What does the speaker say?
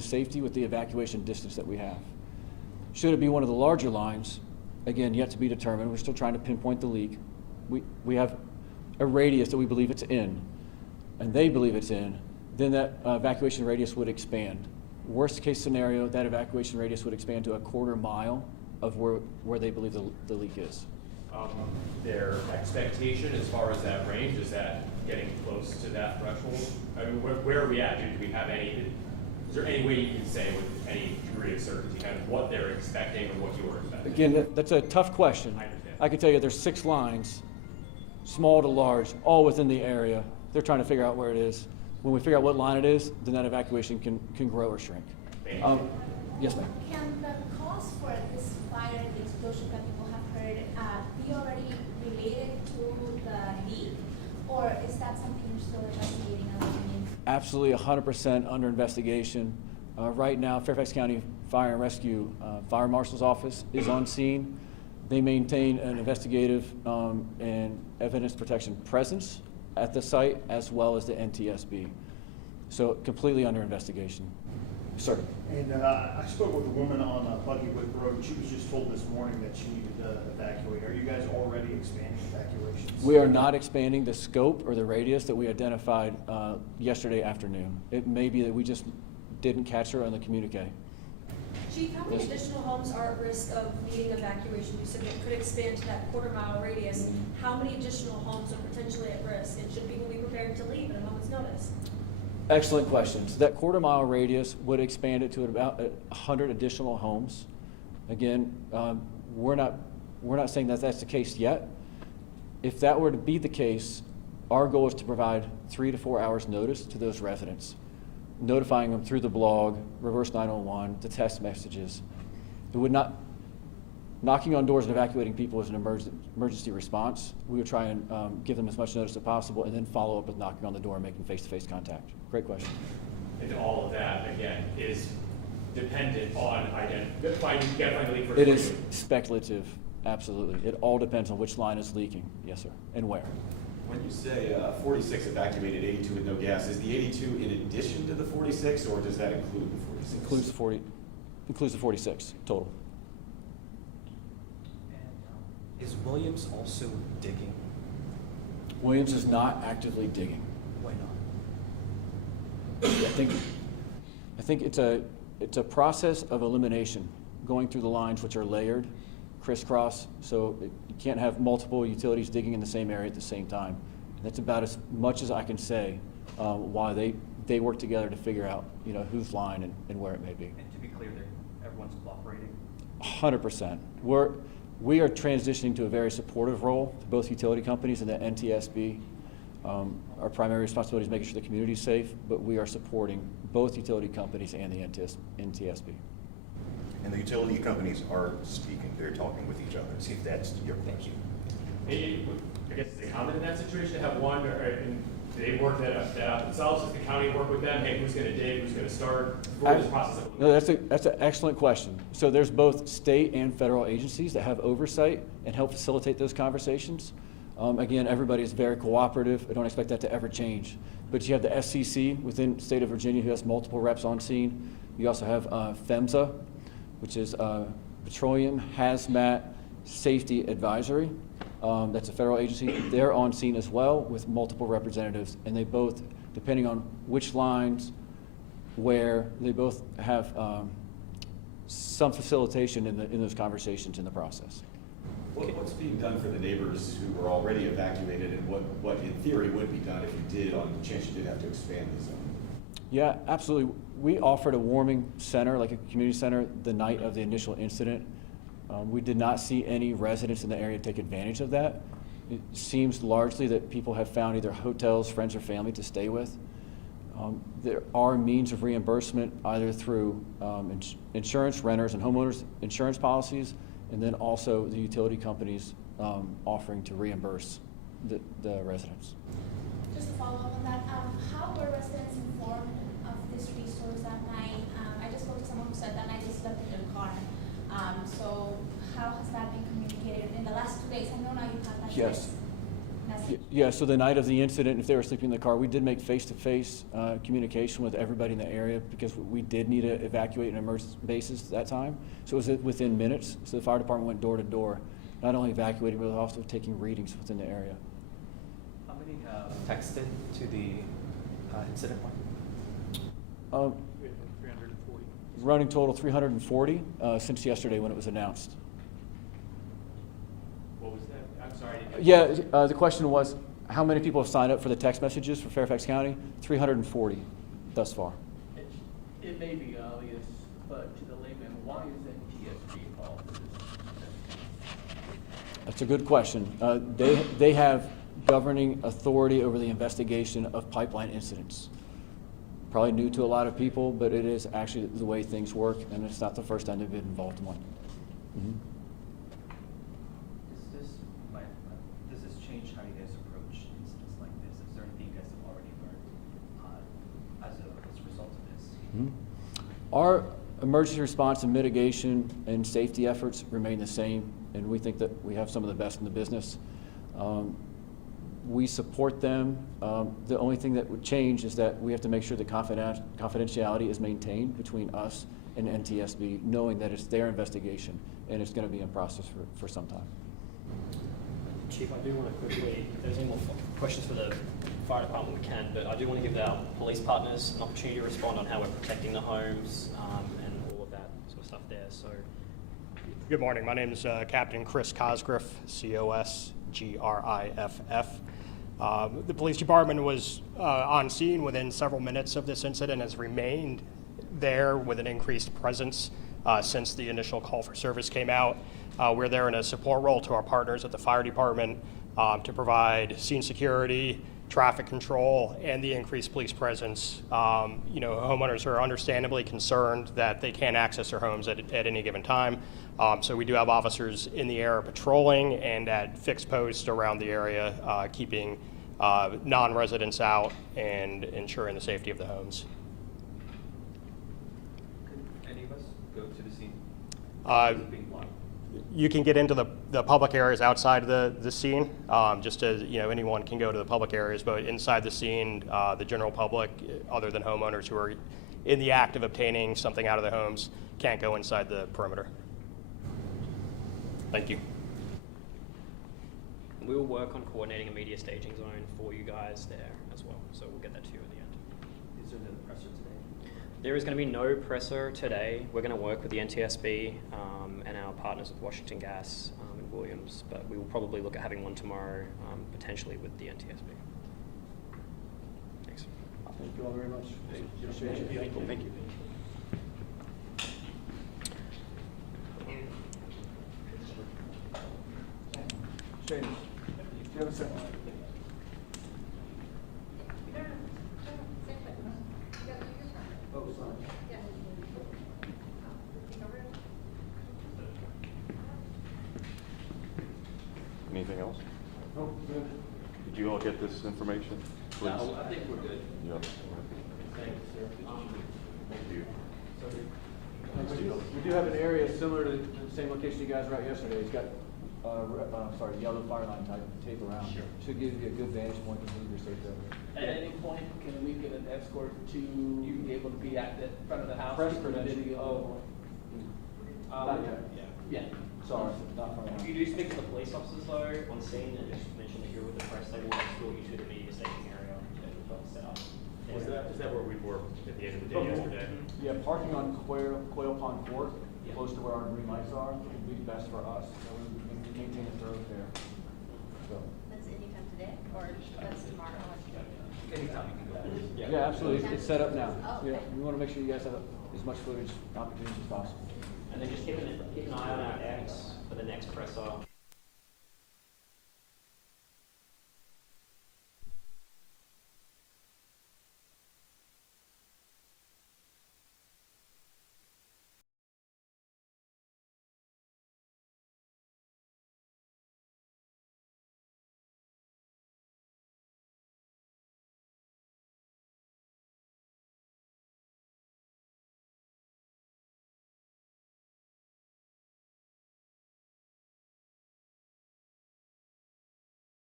the safety with the evacuation distance that we have. Should it be one of the larger lines, again, yet to be determined, we're still trying to pinpoint the leak. We have a radius that we believe it's in, and they believe it's in, then that evacuation radius would expand. Worst case scenario, that evacuation radius would expand to a quarter mile of where they believe the leak is. Their expectation as far as that range, is that getting close to that threshold? I mean, where are we at? Do we have any, is there any way you can say with any degree of certainty kind of what they're expecting or what you're expecting? Again, that's a tough question. I understand. I can tell you there's 6 lines, small to large, all within the area. They're trying to figure out where it is. When we figure out what line it is, then that evacuation can grow or shrink. Yes, ma'am. Can the cause for this fire and the explosion that people have heard be already related to the leak, or is that something you're still investigating and looking into? Absolutely 100% under investigation. Right now, Fairfax County Fire and Rescue Fire Marshal's Office is on scene. They maintain an investigative and evidence protection presence at the site, as well as the NTSB. So completely under investigation. Sir. And I spoke with a woman on Buggywick Road, and she was just told this morning that she needed to evacuate. Are you guys already expanding evacuations? We are not expanding the scope or the radius that we identified yesterday afternoon. It may be that we just didn't catch her on the communique. Chief, how many additional homes are at risk of needing evacuation? You said it could expand to that quarter-mile radius. How many additional homes are potentially at risk, and should people be prepared to leave at a moment's notice? Excellent questions. That quarter-mile radius would expand it to about 100 additional homes. Again, we're not saying that that's the case yet. If that were to be the case, our goal is to provide 3 to 4 hours notice to those residents, notifying them through the blog, reverse 911, the text messages. It would not, knocking on doors and evacuating people is an emergency response. We would try and give them as much notice as possible and then follow up with knocking on the door and making face-to-face contact. Great question. And all of that, again, is dependent on finding the leak first. It is speculative, absolutely. It all depends on which line is leaking, yes, sir, and where. When you say 46 evacuated, 82 with no gas, is the 82 in addition to the 46, or does that include the 46? Includes the 46 total. And is Williams also digging? Williams is not actively digging. Why not? I think it's a process of elimination, going through the lines which are layered, crisscross, so you can't have multiple utilities digging in the same area at the same time. And that's about as much as I can say why they work together to figure out whose line and where it may be. And to be clear, everyone's cooperating? 100%. We are transitioning to a very supportive role to both utility companies and the NTSB. Our primary responsibility is making sure the community is safe, but we are supporting both utility companies and the NTSB. And the utility companies are speaking, they're talking with each other. See if that's your question. I guess it's a common in that situation to have one, and do they work that out themselves? Does the county work with them? Hey, who's going to dig? Who's going to start? This process? No, that's an excellent question. So there's both state and federal agencies that have oversight and help facilitate those conversations. Again, everybody is very cooperative. I don't expect that to ever change. But you have the SCC within the state of Virginia who has multiple reps on scene. You also have PHMSA, which is Petroleum Hazmat Safety Advisory. That's a federal agency. They're on scene as well with multiple representatives, and they both, depending on which lines, where, they both have some facilitation in those conversations in the process. What's being done for the neighbors who were already evacuated, and what in theory would be done if you did, on the chance you did have to expand the zone? Yeah, absolutely. We offered a warming center, like a community center, the night of the initial incident. We did not see any residents in the area take advantage of that. It seems largely that people have found either hotels, friends, or family to stay with. There are means of reimbursement either through insurance, renters, and homeowners insurance policies, and then also the utility companies offering to reimburse the residents. Just to follow up on that, how were residents informed of this resource that night? I just spoke to someone who said that night they slept in their car. So how has that been communicated in the last 2 days? I know now you've had that Yes. message. Yeah, so the night of the incident, if they were sleeping in the car, we did make face-to-face communication with everybody in the area because we did need to evacuate an emergency basis at that time. So it was within minutes. So the fire department went door to door, not only evacuating, but also taking readings within the area. How many have texted to the incident point? We have like 340. Running total 340 since yesterday when it was announced. What was that? I'm sorry. I didn't- Yeah, the question was, how many people have signed up for the text messages for Fairfax County? 340 thus far. It may be obvious, but to the layman, why is NTSB involved in this? That's a good question. They have governing authority over the investigation of pipeline incidents. Probably new to a lot of people, but it is actually the way things work, and it's not the first time they've been involved in one. Mhm. Does this change how you guys approach incidents like this? Is there anything you guys have already learned as a result of this? Mhm. Our emergency response and mitigation and safety efforts remain the same, and we think that we have some of the best in the business. We support them. The only thing that would change is that we have to make sure that confidentiality is maintained between us and NTSB, knowing that it's their investigation and it's going to be in process for some time. Chief, I do want to quickly, if there's any more questions for the fire department, we can, but I do want to give our police partners an opportunity to respond on how we're protecting the homes and all of that sort of stuff there. So, Good morning. My name is Captain Chris Cosgriff, Cosgriff. The police department was on scene within several minutes of this incident, has remained there with an increased presence since the initial call for service came out. We're there in a support role to our partners at the fire department to provide scene security, traffic control, and the increased police presence. Homeowners are understandably concerned that they can't access their homes at any given time. So we do have officers in the area patrolling and at fixed posts around the area, keeping non-residents out and ensuring the safety of the homes. Could any of us go to the scene? Being blocked? You can get into the public areas outside the scene, just as, anyone can go to the public areas, but inside the scene, the general public, other than homeowners who are in the act of obtaining something out of their homes, can't go inside the perimeter. Thank you. we will work on coordinating a media staging zone for you guys there as well. So we'll get that to you at the end. Is there no presser today? There is going to be no presser today. We're going to work with the NTSB and our partners with Washington Gas and Williams, but we will probably look at having one tomorrow, potentially with the NTSB. Thanks. Thank you all very much. Appreciate it. Thank you. James, do you have a second? Oh, sorry. Anything else? Oh, good. Did you all get this information? Please. No, I think we're good. Yeah. Thank you, sir. Thank you. We do have an area similar to the same location you guys were at yesterday. It's got, yellow fire line type tape around. Sure. Should give you a good vantage point to move your safe there. At any point, can we get an escort to be able to be at the front of the house? Press for the credentials. video? Not yet. Yeah. Sorry, not from If you do speak to the police officers though on scene and just mention that you're with the press, they will escort you to the media staging area that we've got set up. Is that where we were at the end of the day yesterday? Yeah, parking on Quail Pond Court, close to where our green lights are, would be best for us. So we maintain a thoroughfare. So. That's anytime today, or that's tomorrow? Anytime you can go. Yeah, absolutely. It's set up now. Oh, Yeah, okay. we want to make sure you guys have as much footage opportunities as possible. And then just keep an eye on our X for the next presser.